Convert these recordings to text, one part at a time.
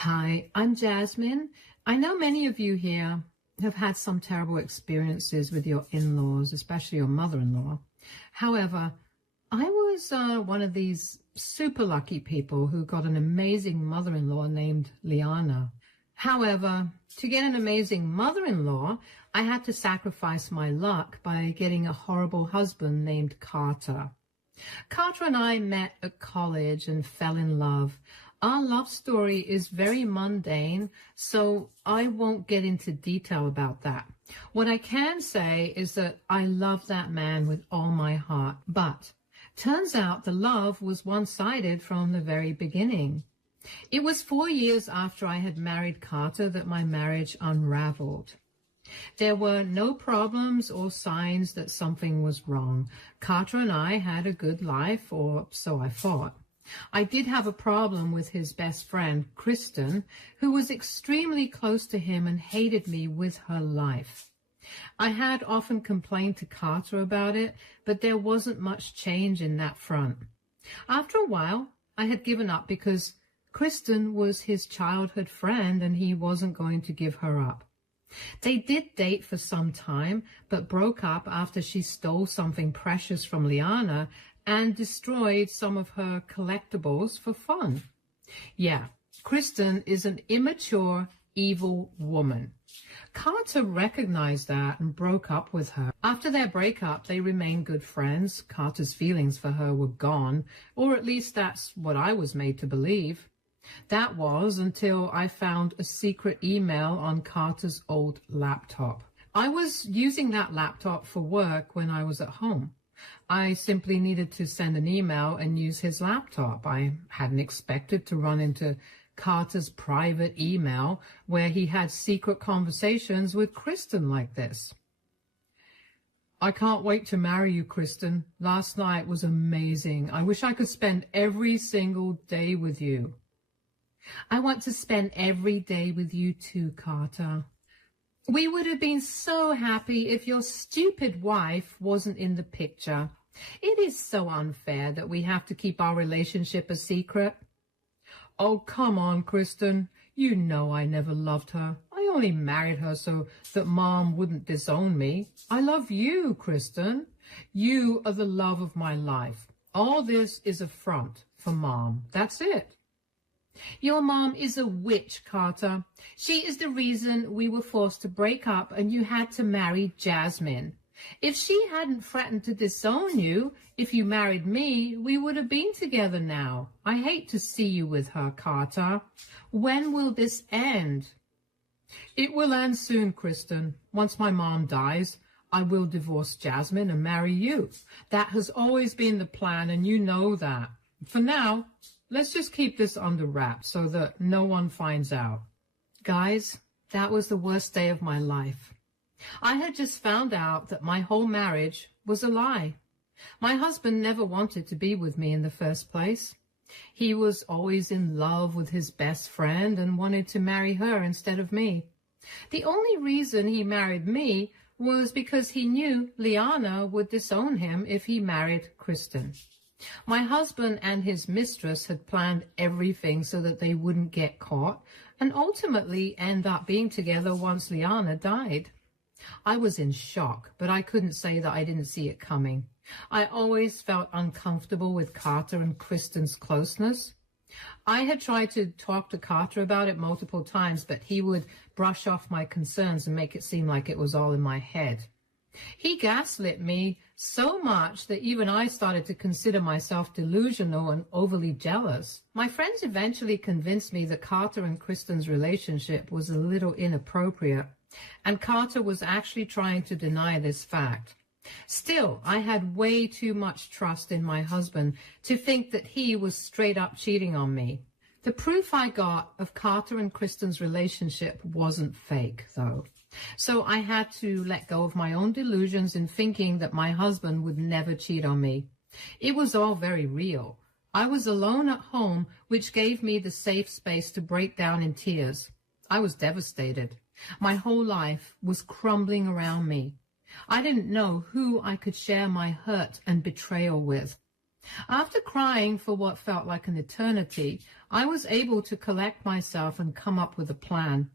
Hi, I'm Jasmine. I know many of you here have had some terrible experiences with your in-laws, especially your mother-in-law. However, I was one of these super lucky people who got an amazing mother-in-law named Liana. However, to get an amazing mother-in-law, I had to sacrifice my luck by getting a horrible husband named Carter. Carter and I met at college and fell in love. Our love story is very mundane, so I won't get into detail about that. What I can say is that I love that man with all my heart, but turns out the love was one-sided from the very beginning. It was 4 years after I had married Carter that my marriage unraveled. There were no problems or signs that something was wrong. Carter and I had a good life, or so I thought. I did have a problem with his best friend, Kristen, who was extremely close to him and hated me with her life. I had often complained to Carter about it, but there wasn't much change in that front. After a while, I had given up because Kristen was his childhood friend and he wasn't going to give her up. They did date for some time, but broke up after she stole something precious from Liana and destroyed some of her collectibles for fun. Yeah, Kristen is an immature, evil woman. Carter recognized that and broke up with her. After their breakup, they remained good friends. Carter's feelings for her were gone, or at least that's what I was made to believe. That was until I found a secret email on Carter's old laptop. I was using that laptop for work when I was at home. I simply needed to send an email and use his laptop. I hadn't expected to run into Carter's private email where he had secret conversations with Kristen like this. I can't wait to marry you, Kristen. Last night was amazing. I wish I could spend every single day with you. I want to spend every day with you too, Carter. We would have been so happy if your stupid wife wasn't in the picture. It is so unfair that we have to keep our relationship a secret. Oh, come on, Kristen. You know I never loved her. I only married her so that Mom wouldn't disown me. I love you, Kristen. You are the love of my life. All this is a front for Mom. That's it. Your mom is a witch, Carter. She is the reason we were forced to break up and you had to marry Jasmine. If she hadn't threatened to disown you, if you married me, we would have been together now. I hate to see you with her, Carter. When will this end? It will end soon, Kristen. Once my mom dies, I will divorce Jasmine and marry you. That has always been the plan, and you know that. For now, let's just keep this under wraps so that no one finds out. Guys, that was the worst day of my life. I had just found out that my whole marriage was a lie. My husband never wanted to be with me in the first place. He was always in love with his best friend and wanted to marry her instead of me. The only reason he married me was because he knew Liana would disown him if he married Kristen. My husband and his mistress had planned everything so that they wouldn't get caught and ultimately end up being together once Liana died. I was in shock, but I couldn't say that I didn't see it coming. I always felt uncomfortable with Carter and Kristen's closeness. I had tried to talk to Carter about it multiple times, but he would brush off my concerns and make it seem like it was all in my head. He gaslit me so much that even I started to consider myself delusional and overly jealous. My friends eventually convinced me that Carter and Kristen's relationship was a little inappropriate, and Carter was actually trying to deny this fact. Still, I had way too much trust in my husband to think that he was straight up cheating on me. The proof I got of Carter and Kristen's relationship wasn't fake, though. So I had to let go of my own delusions in thinking that my husband would never cheat on me. It was all very real. I was alone at home, which gave me the safe space to break down in tears. I was devastated. My whole life was crumbling around me. I didn't know who I could share my hurt and betrayal with. After crying for what felt like an eternity, I was able to collect myself and come up with a plan.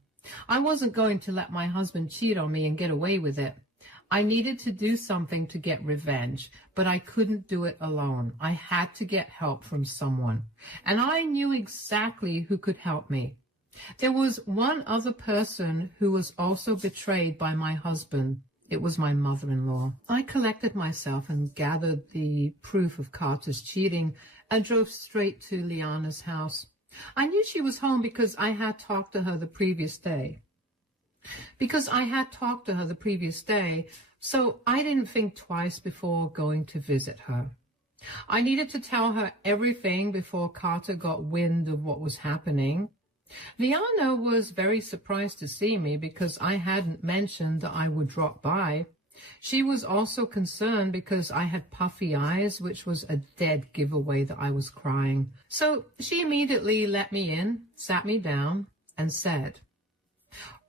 I wasn't going to let my husband cheat on me and get away with it. I needed to do something to get revenge, but I couldn't do it alone. I had to get help from someone, and I knew exactly who could help me. There was one other person who was also betrayed by my husband. It was my mother-in-law. I collected myself and gathered the proof of Carter's cheating and drove straight to Liana's house. I knew she was home because I had talked to her the previous day. So I didn't think twice before going to visit her. I needed to tell her everything before Carter got wind of what was happening. Liana was very surprised to see me because I hadn't mentioned that I would drop by. She was also concerned because I had puffy eyes, which was a dead giveaway that I was crying. So she immediately let me in, sat me down, and said,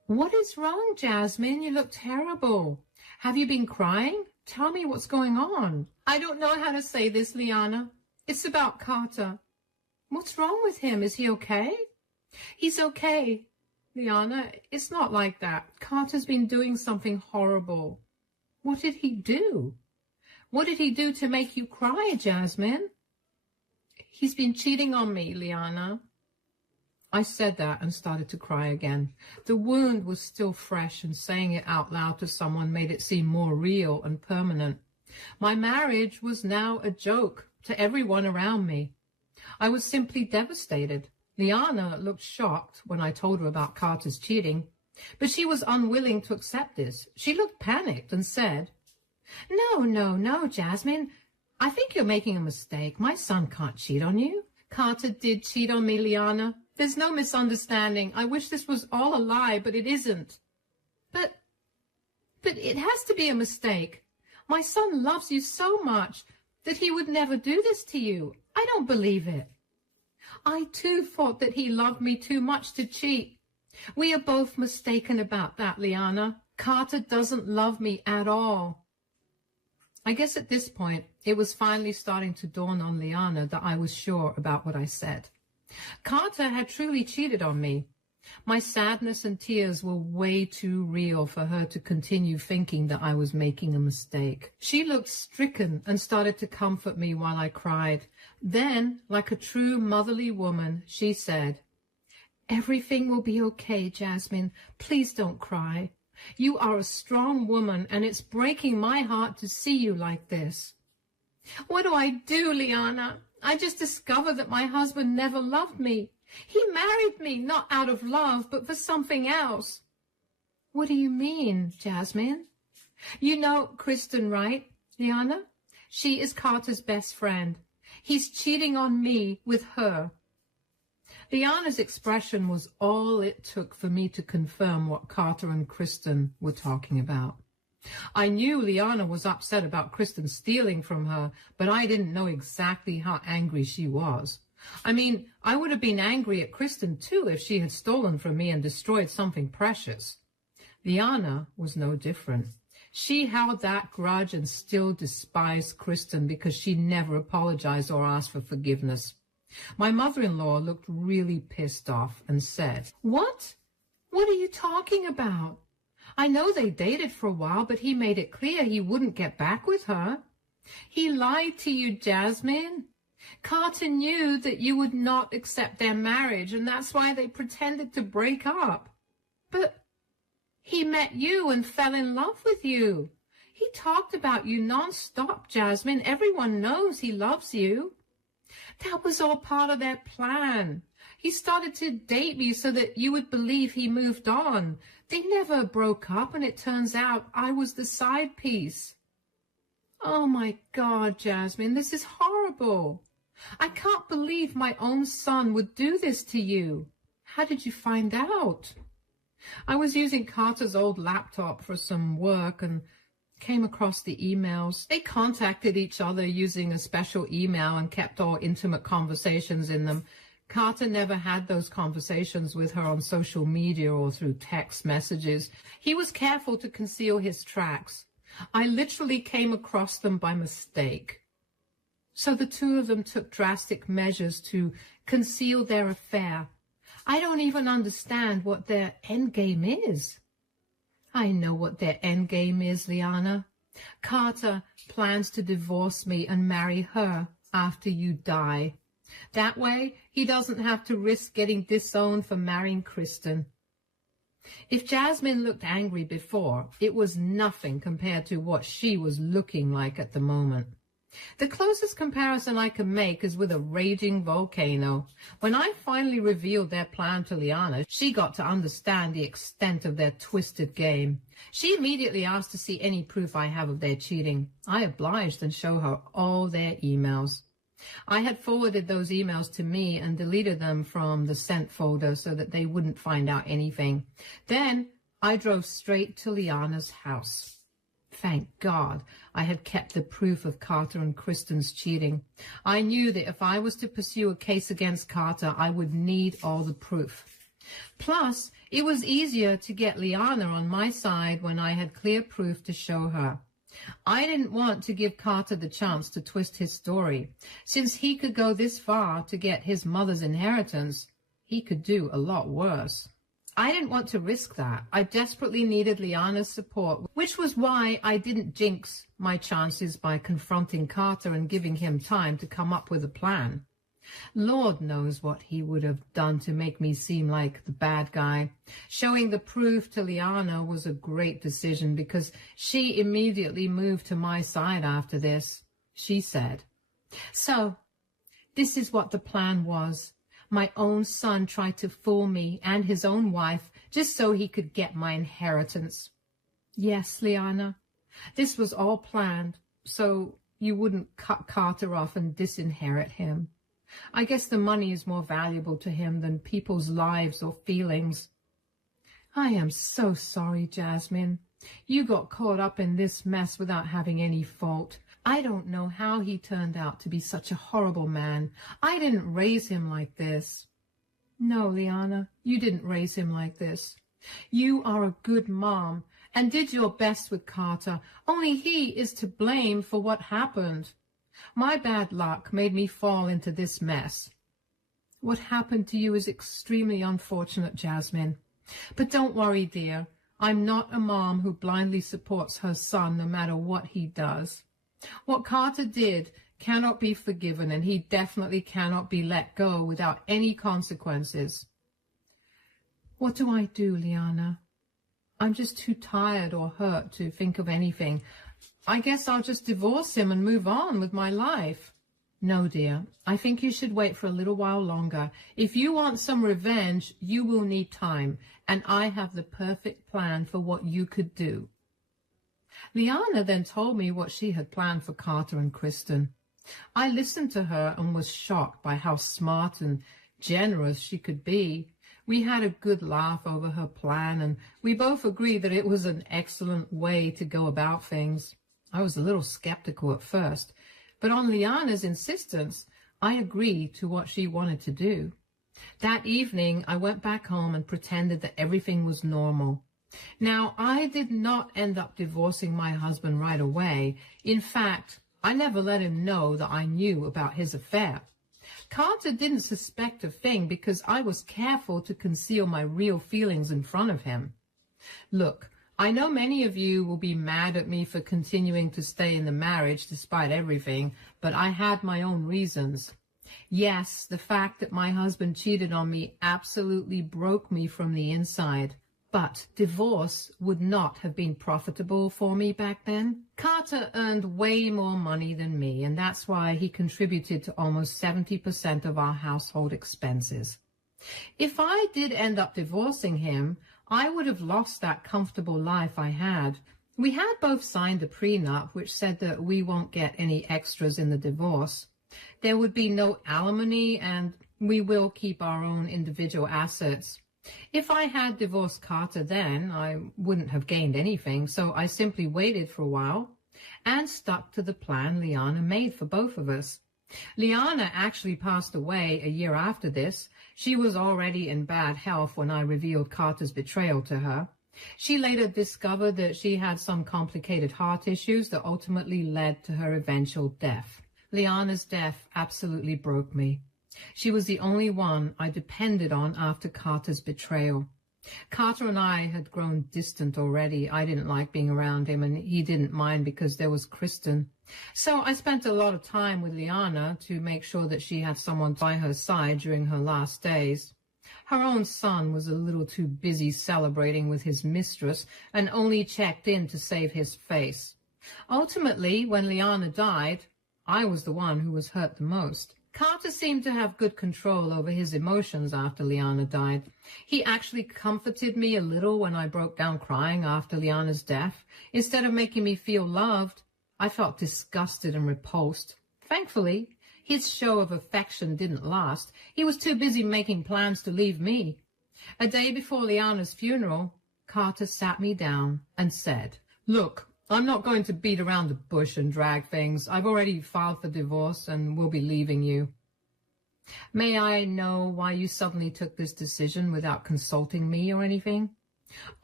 "What is wrong, Jasmine? You look terrible. Have you been crying? Tell me what's going on." "I don't know how to say this, Liana. It's about Carter." "What's wrong with him? Is he okay?" "He's okay, Liana. It's not like that. Carter's been doing something horrible." "What did he do? What did he do to make you cry, Jasmine?" "He's been cheating on me, Liana." I said that and started to cry again. The wound was still fresh, and saying it out loud to someone made it seem more real and permanent. My marriage was now a joke to everyone around me. I was simply devastated. Liana looked shocked when I told her about Carter's cheating, but she was unwilling to accept this. She looked panicked and said, No, Jasmine. I think you're making a mistake. My son can't cheat on you." "Carter did cheat on me, Liana. There's no misunderstanding. I wish this was all a lie, but it isn't." But it has to be a mistake. My son loves you so much that he would never do this to you. I don't believe it." "I too thought that he loved me too much to cheat. We are both mistaken about that, Liana. Carter doesn't love me at all." I guess at this point, it was finally starting to dawn on Liana that I was sure about what I said. Carter had truly cheated on me. My sadness and tears were way too real for her to continue thinking that I was making a mistake. She looked stricken and started to comfort me while I cried. Then, like a true motherly woman, she said, "Everything will be okay, Jasmine. Please don't cry. You are a strong woman, and it's breaking my heart to see you like this." "What do I do, Liana? I just discovered that my husband never loved me. He married me, not out of love, but for something else." "What do you mean, Jasmine?" "You know Kristen, right, Liana? She is Carter's best friend. He's cheating on me with her." Liana's expression was all it took for me to confirm what Carter and Kristen were talking about. I knew Liana was upset about Kristen stealing from her, but I didn't know exactly how angry she was. I mean, I would have been angry at Kristen too if she had stolen from me and destroyed something precious. Liana was no different. She held that grudge and still despised Kristen because she never apologized or asked for forgiveness. My mother-in-law looked really pissed off and said, "What? What are you talking about? I know they dated for a while, but he made it clear he wouldn't get back with her. He lied to you, Jasmine. Carter knew that you would not accept their marriage, and that's why they pretended to break up. But he met you and fell in love with you. He talked about you non-stop, Jasmine. Everyone knows he loves you. That was all part of their plan. He started to date me so that you would believe he moved on. They never broke up, and it turns out I was the side piece." "Oh, my God, Jasmine, this is horrible. I can't believe my own son would do this to you. How did you find out?" I was using Carter's old laptop for some work and came across the emails. They contacted each other using a special email and kept all intimate conversations in them. Carter never had those conversations with her on social media or through text messages. He was careful to conceal his tracks. I literally came across them by mistake. So the two of them took drastic measures to conceal their affair. I don't even understand what their endgame is. I know what their endgame is, Liana. Carter plans to divorce me and marry her after you die. That way, he doesn't have to risk getting disowned for marrying Kristen. If Jasmine looked angry before, it was nothing compared to what she was looking like at the moment. The closest comparison I can make is with a raging volcano. When I finally revealed their plan to Liana, she got to understand the extent of their twisted game. She immediately asked to see any proof I have of their cheating. I obliged and showed her all their emails. I had forwarded those emails to me and deleted them from the sent folder so that they wouldn't find out anything. Then I drove straight to Liana's house. Thank God I had kept the proof of Carter and Kristen's cheating. I knew that if I was to pursue a case against Carter, I would need all the proof. Plus, it was easier to get Liana on my side when I had clear proof to show her. I didn't want to give Carter the chance to twist his story. Since he could go this far to get his mother's inheritance, he could do a lot worse. I didn't want to risk that. I desperately needed Liana's support, which was why I didn't jinx my chances by confronting Carter and giving him time to come up with a plan. Lord knows what he would have done to make me seem like the bad guy. Showing the proof to Liana was a great decision because she immediately moved to my side after this. She said, "So, this is what the plan was. My own son tried to fool me and his own wife just so he could get my inheritance." "Yes, Liana, this was all planned so you wouldn't cut Carter off and disinherit him. I guess the money is more valuable to him than people's lives or feelings." "I am so sorry, Jasmine. You got caught up in this mess without having any fault. I don't know how he turned out to be such a horrible man. I didn't raise him like this." "No, Liana, you didn't raise him like this. You are a good mom and did your best with Carter. Only he is to blame for what happened. My bad luck made me fall into this mess." "What happened to you is extremely unfortunate, Jasmine. But don't worry, dear. I'm not a mom who blindly supports her son no matter what he does. What Carter did cannot be forgiven, and he definitely cannot be let go without any consequences." "What do I do, Liana? I'm just too tired or hurt to think of anything. I guess I'll just divorce him and move on with my life." "No, dear. I think you should wait for a little while longer. If you want some revenge, you will need time, and I have the perfect plan for what you could do." Liana then told me what she had planned for Carter and Kristen. I listened to her and was shocked by how smart and generous she could be. We had a good laugh over her plan, and we both agreed that it was an excellent way to go about things. I was a little skeptical at first, but on Liana's insistence, I agreed to what she wanted to do. That evening, I went back home and pretended that everything was normal. Now, I did not end up divorcing my husband right away. In fact, I never let him know that I knew about his affair. Carter didn't suspect a thing because I was careful to conceal my real feelings in front of him. Look, I know many of you will be mad at me for continuing to stay in the marriage despite everything, but I had my own reasons. Yes, the fact that my husband cheated on me absolutely broke me from the inside. But divorce would not have been profitable for me back then. Carter earned way more money than me, and that's why he contributed to almost 70% of our household expenses. If I did end up divorcing him, I would have lost that comfortable life I had. We had both signed a prenup, which said that we won't get any extras in the divorce. There would be no alimony, and we will keep our own individual assets. If I had divorced Carter then, I wouldn't have gained anything, so I simply waited for a while and stuck to the plan Liana made for both of us. Liana actually passed away a year after this. She was already in bad health when I revealed Carter's betrayal to her. She later discovered that she had some complicated heart issues that ultimately led to her eventual death. Liana's death absolutely broke me. She was the only one I depended on after Carter's betrayal. Carter and I had grown distant already. I didn't like being around him, and he didn't mind because there was Kristen. So I spent a lot of time with Liana to make sure that she had someone by her side during her last days. Her own son was a little too busy celebrating with his mistress and only checked in to save his face. Ultimately, when Liana died, I was the one who was hurt the most. Carter seemed to have good control over his emotions after Liana died. He actually comforted me a little when I broke down crying after Liana's death. Instead of making me feel loved, I felt disgusted and repulsed. Thankfully, his show of affection didn't last. He was too busy making plans to leave me. A day before Liana's funeral, Carter sat me down and said, "Look, I'm not going to beat around the bush and drag things. I've already filed for divorce and will be leaving you. May I know why you suddenly took this decision without consulting me or anything?"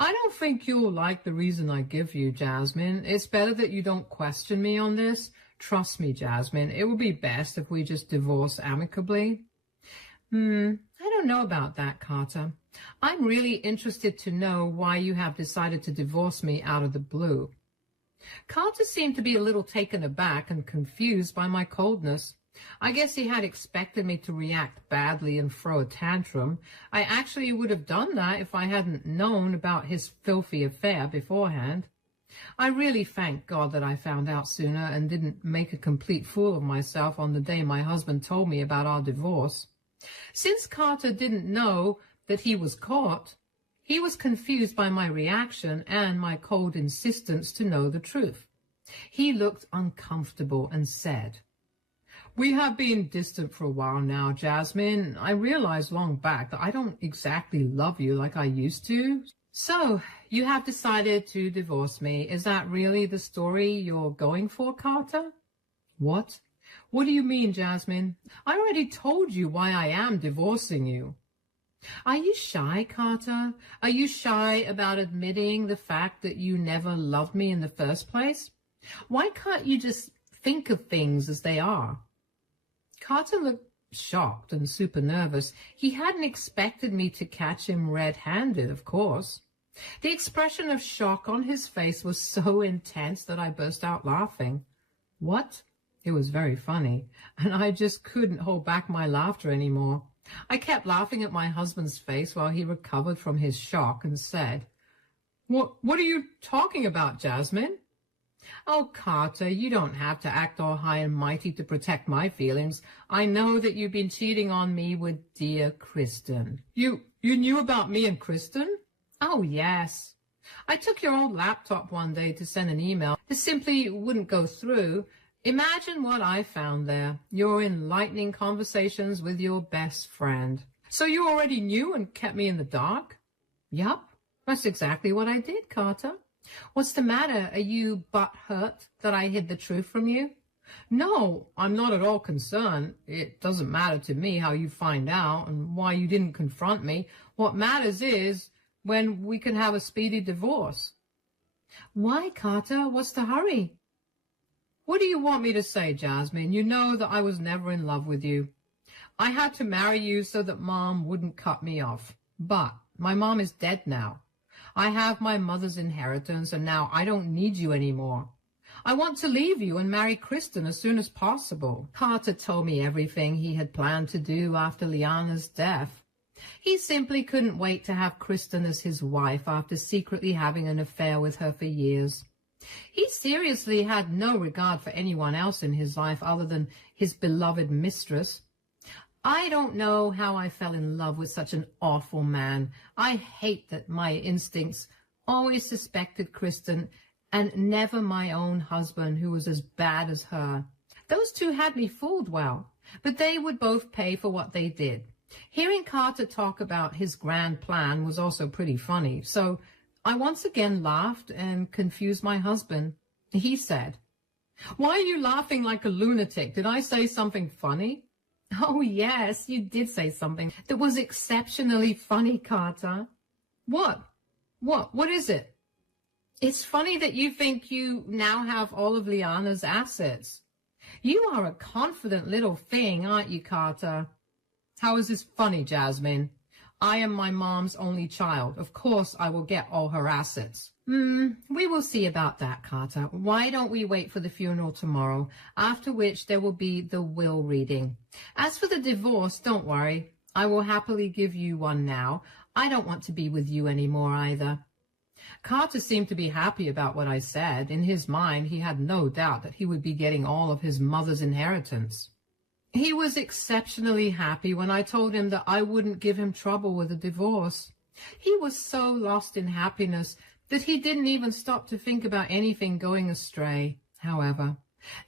"I don't think you'll like the reason I give you, Jasmine. It's better that you don't question me on this. Trust me, Jasmine, it would be best if we just divorce amicably." I don't know about that, Carter. I'm really interested to know why you have decided to divorce me out of the blue. Carter seemed to be a little taken aback and confused by my coldness. I guess he had expected me to react badly and throw a tantrum. I actually would have done that if I hadn't known about his filthy affair beforehand. I really thank God that I found out sooner and didn't make a complete fool of myself on the day my husband told me about our divorce. Since Carter didn't know that he was caught, he was confused by my reaction and my cold insistence to know the truth. He looked uncomfortable and said, "We have been distant for a while now, Jasmine. I realized long back that I don't exactly love you like I used to. So, you have decided to divorce me. Is that really the story you're going for, Carter?" "What? What do you mean, Jasmine? I already told you why I am divorcing you." "Are you shy, Carter? Are you shy about admitting the fact that you never loved me in the first place? Why can't you just think of things as they are?" Carter looked shocked and super nervous. He hadn't expected me to catch him red-handed, of course. The expression of shock on his face was so intense that I burst out laughing. What? It was very funny, and I just couldn't hold back my laughter anymore. I kept laughing at my husband's face while he recovered from his shock and said, What are you talking about, Jasmine?" "Oh, Carter, you don't have to act all high and mighty to protect my feelings. I know that you've been cheating on me with dear Kristen." You knew about me and Kristen?" "Oh, yes. I took your old laptop one day to send an email. It simply wouldn't go through. Imagine what I found there. Your enlightening conversations with your best friend." "So you already knew and kept me in the dark?" "Yup, that's exactly what I did, Carter. What's the matter? Are you butthurt that I hid the truth from you?" "No, I'm not at all concerned. It doesn't matter to me how you find out and why you didn't confront me. What matters is when we can have a speedy divorce." "Why, Carter? What's the hurry?" "What do you want me to say, Jasmine? You know that I was never in love with you. I had to marry you so that Mom wouldn't cut me off. But my mom is dead now. I have my mother's inheritance, and now I don't need you anymore. I want to leave you and marry Kristen as soon as possible." Carter told me everything he had planned to do after Liana's death. He simply couldn't wait to have Kristen as his wife after secretly having an affair with her for years. He seriously had no regard for anyone else in his life other than his beloved mistress. I don't know how I fell in love with such an awful man. I hate that my instincts always suspected Kristen and never my own husband, who was as bad as her. Those two had me fooled well, but they would both pay for what they did. Hearing Carter talk about his grand plan was also pretty funny, so I once again laughed and confused my husband. He said, "Why are you laughing like a lunatic? Did I say something funny?" "Oh, yes, you did say something that was exceptionally funny, Carter." What? What is it?" "It's funny that you think you now have all of Liana's assets." You are a confident little thing, aren't you, Carter? How is this funny, Jasmine? I am my mom's only child. Of course I will get all her assets. We will see about that, Carter. Why don't we wait for the funeral tomorrow, after which there will be the will reading. As for the divorce, don't worry. I will happily give you one now. I don't want to be with you anymore either. Carter seemed to be happy about what I said. In his mind, he had no doubt that he would be getting all of his mother's inheritance. He was exceptionally happy when I told him that I wouldn't give him trouble with a divorce. He was so lost in happiness that he didn't even stop to think about anything going astray. However,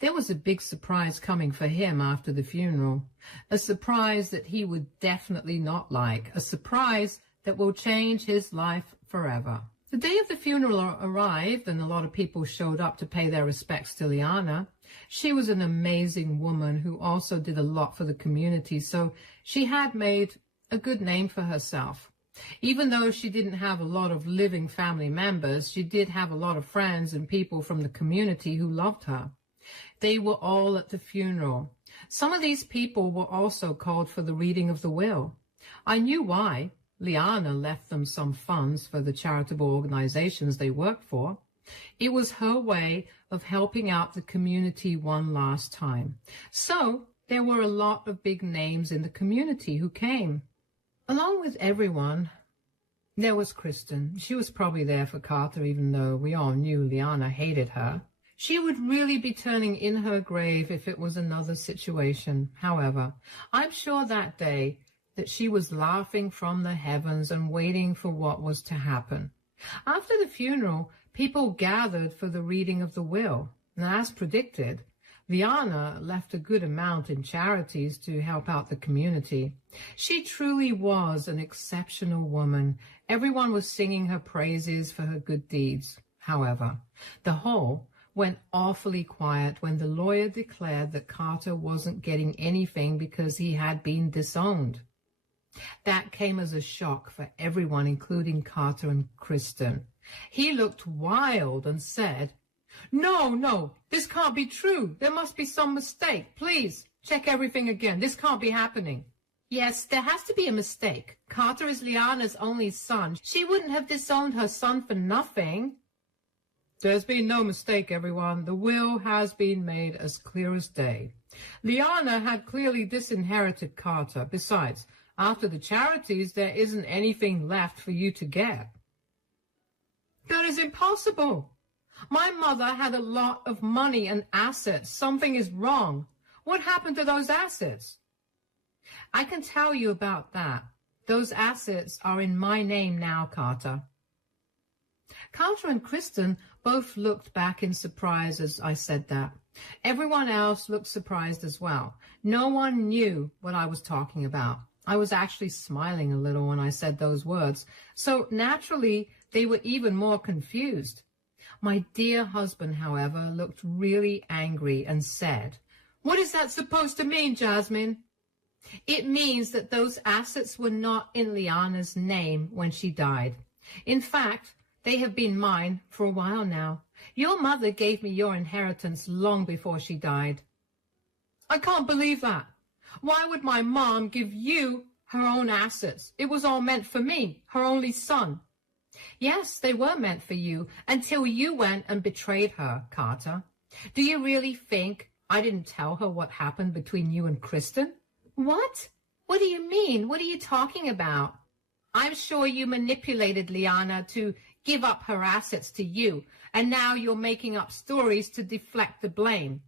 there was a big surprise coming for him after the funeral, a surprise that he would definitely not like, a surprise that will change his life forever. The day of the funeral arrived, and a lot of people showed up to pay their respects to Liana. She was an amazing woman who also did a lot for the community, so she had made a good name for herself. Even though she didn't have a lot of living family members, she did have a lot of friends and people from the community who loved her. They were all at the funeral. Some of these people were also called for the reading of the will. I knew why. Liana left them some funds for the charitable organizations they worked for. It was her way of helping out the community one last time. So there were a lot of big names in the community who came. Along with everyone, there was Kristen. She was probably there for Carter, even though we all knew Liana hated her. She would really be turning in her grave if it was another situation. However, I'm sure that day that she was laughing from the heavens and waiting for what was to happen. After the funeral, people gathered for the reading of the will. And as predicted, Liana left a good amount in charities to help out the community. She truly was an exceptional woman. Everyone was singing her praises for her good deeds. However, the hall went awfully quiet when the lawyer declared that Carter wasn't getting anything because he had been disowned. That came as a shock for everyone, including Carter and Kristen. He looked wild and said, No, this can't be true. There must be some mistake. Please, check everything again. This can't be happening. Yes, there has to be a mistake. Carter is Liana's only son. She wouldn't have disowned her son for nothing. There's been no mistake, everyone. The will has been made as clear as day. Liana had clearly disinherited Carter. Besides, after the charities, there isn't anything left for you to get. That is impossible. My mother had a lot of money and assets. Something is wrong. What happened to those assets? I can tell you about that. Those assets are in my name now, Carter. Carter and Kristen both looked back in surprise as I said that. Everyone else looked surprised as well. No one knew what I was talking about. I was actually smiling a little when I said those words, so naturally they were even more confused. My dear husband, however, looked really angry and said, What is that supposed to mean, Jasmine? It means that those assets were not in Liana's name when she died. In fact, they have been mine for a while now. Your mother gave me your inheritance long before she died. I can't believe that. Why would my mom give you her own assets? It was all meant for me, her only son. Yes, they were meant for you until you went and betrayed her, Carter. Do you really think I didn't tell her what happened between you and Kristen? What? What do you mean? What are you talking about? I'm sure you manipulated Liana to give up her assets to you, and now you're making up stories to deflect the blame.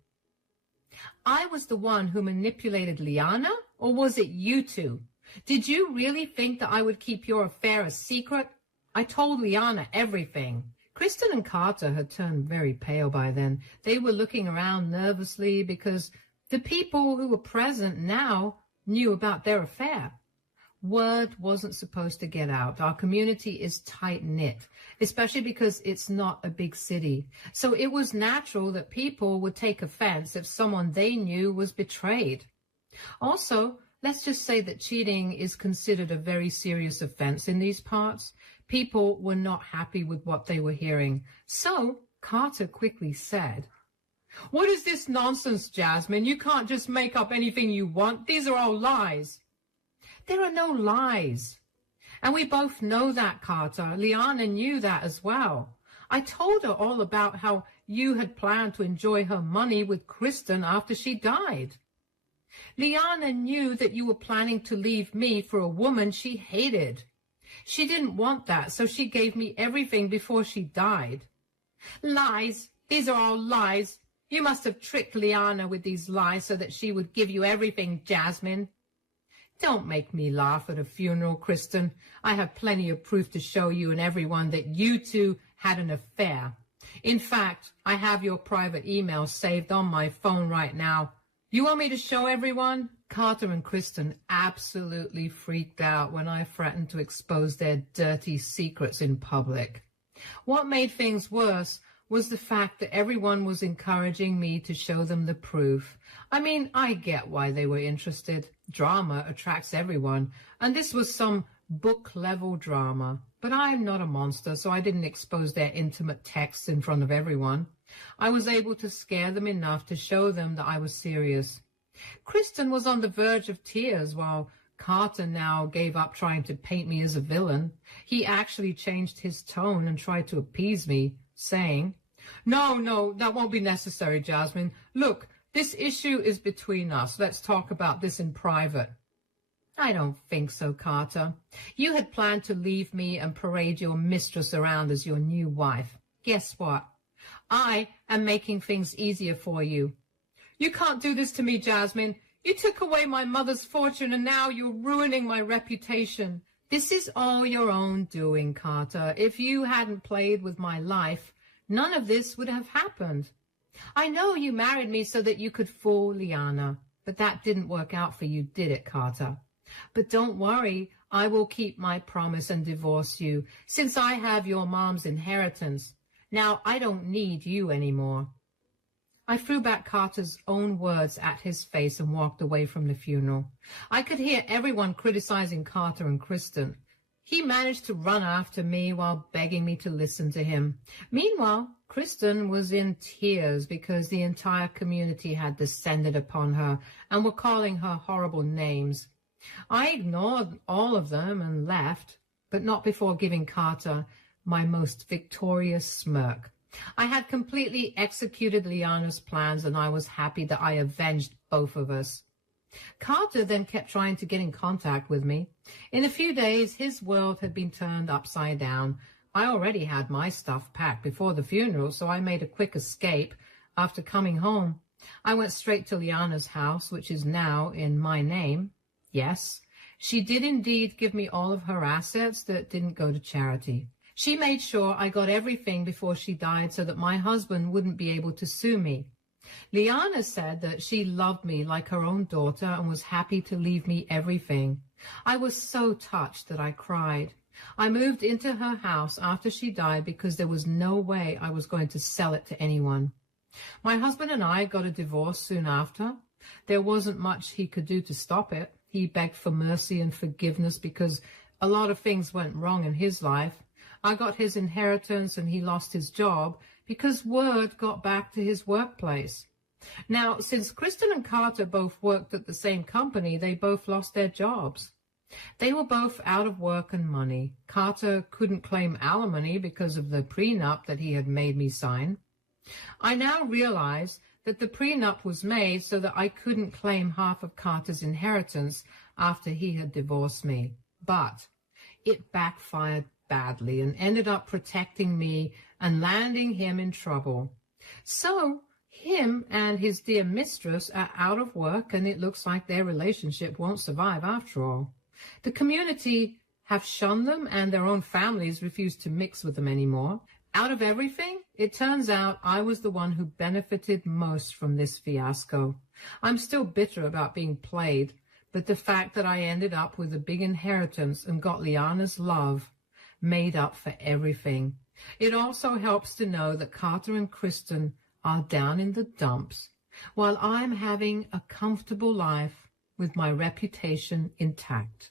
I was the one who manipulated Liana, or was it you two? Did you really think that I would keep your affair a secret? I told Liana everything. Kristen and Carter had turned very pale by then. They were looking around nervously because the people who were present now knew about their affair. Word wasn't supposed to get out. Our community is tight-knit, especially because it's not a big city. So it was natural that people would take offense if someone they knew was betrayed. Also, let's just say that cheating is considered a very serious offense in these parts. People were not happy with what they were hearing. So Carter quickly said, What is this nonsense, Jasmine? You can't just make up anything you want. These are all lies. There are no lies. And we both know that, Carter. Liana knew that as well. I told her all about how you had planned to enjoy her money with Kristen after she died. Liana knew that you were planning to leave me for a woman she hated. She didn't want that, so she gave me everything before she died. Lies. These are all lies. You must have tricked Liana with these lies so that she would give you everything, Jasmine. Don't make me laugh at a funeral, Kristen. I have plenty of proof to show you and everyone that you two had an affair. In fact, I have your private email saved on my phone right now. You want me to show everyone? Carter and Kristen absolutely freaked out when I threatened to expose their dirty secrets in public. What made things worse was the fact that everyone was encouraging me to show them the proof. I mean, I get why they were interested. Drama attracts everyone, and this was some book-level drama. But I'm not a monster, so I didn't expose their intimate texts in front of everyone. I was able to scare them enough to show them that I was serious. Kristen was on the verge of tears while Carter now gave up trying to paint me as a villain. He actually changed his tone and tried to appease me, saying, No, that won't be necessary, Jasmine. Look, this issue is between us. Let's talk about this in private. I don't think so, Carter. You had planned to leave me and parade your mistress around as your new wife. Guess what? I am making things easier for you. You can't do this to me, Jasmine. You took away my mother's fortune and now you're ruining my reputation. This is all your own doing, Carter. If you hadn't played with my life, none of this would have happened. I know you married me so that you could fool Liana, but that didn't work out for you, did it, Carter? But don't worry, I will keep my promise and divorce you, since I have your mom's inheritance. Now I don't need you anymore. I threw back Carter's own words at his face and walked away from the funeral. I could hear everyone criticizing Carter and Kristen. He managed to run after me while begging me to listen to him. Meanwhile, Kristen was in tears because the entire community had descended upon her and were calling her horrible names. I ignored all of them and left, but not before giving Carter my most victorious smirk. I had completely executed Liana's plans, and I was happy that I avenged both of us. Carter then kept trying to get in contact with me. In a few days, his world had been turned upside down. I already had my stuff packed before the funeral, so I made a quick escape after coming home. I went straight to Liana's house, which is now in my name. Yes, she did indeed give me all of her assets that didn't go to charity. She made sure I got everything before she died so that my husband wouldn't be able to sue me. Liana said that she loved me like her own daughter and was happy to leave me everything. I was so touched that I cried. I moved into her house after she died because there was no way I was going to sell it to anyone. My husband and I got a divorce soon after. There wasn't much he could do to stop it. He begged for mercy and forgiveness because a lot of things went wrong in his life. I got his inheritance and he lost his job because word got back to his workplace. Now, since Kristen and Carter both worked at the same company, they both lost their jobs. They were both out of work and money. Carter couldn't claim alimony because of the prenup that he had made me sign. I now realize that the prenup was made so that I couldn't claim half of Carter's inheritance after he had divorced me. But it backfired badly and ended up protecting me and landing him in trouble. So him and his dear mistress are out of work, and it looks like their relationship won't survive after all. The community have shunned them, and their own families refuse to mix with them anymore. Out of everything, it turns out I was the one who benefited most from this fiasco. I'm still bitter about being played, but the fact that I ended up with a big inheritance and got Liana's love made up for everything. It also helps to know that Carter and Kristen are down in the dumps, while I'm having a comfortable life with my reputation intact.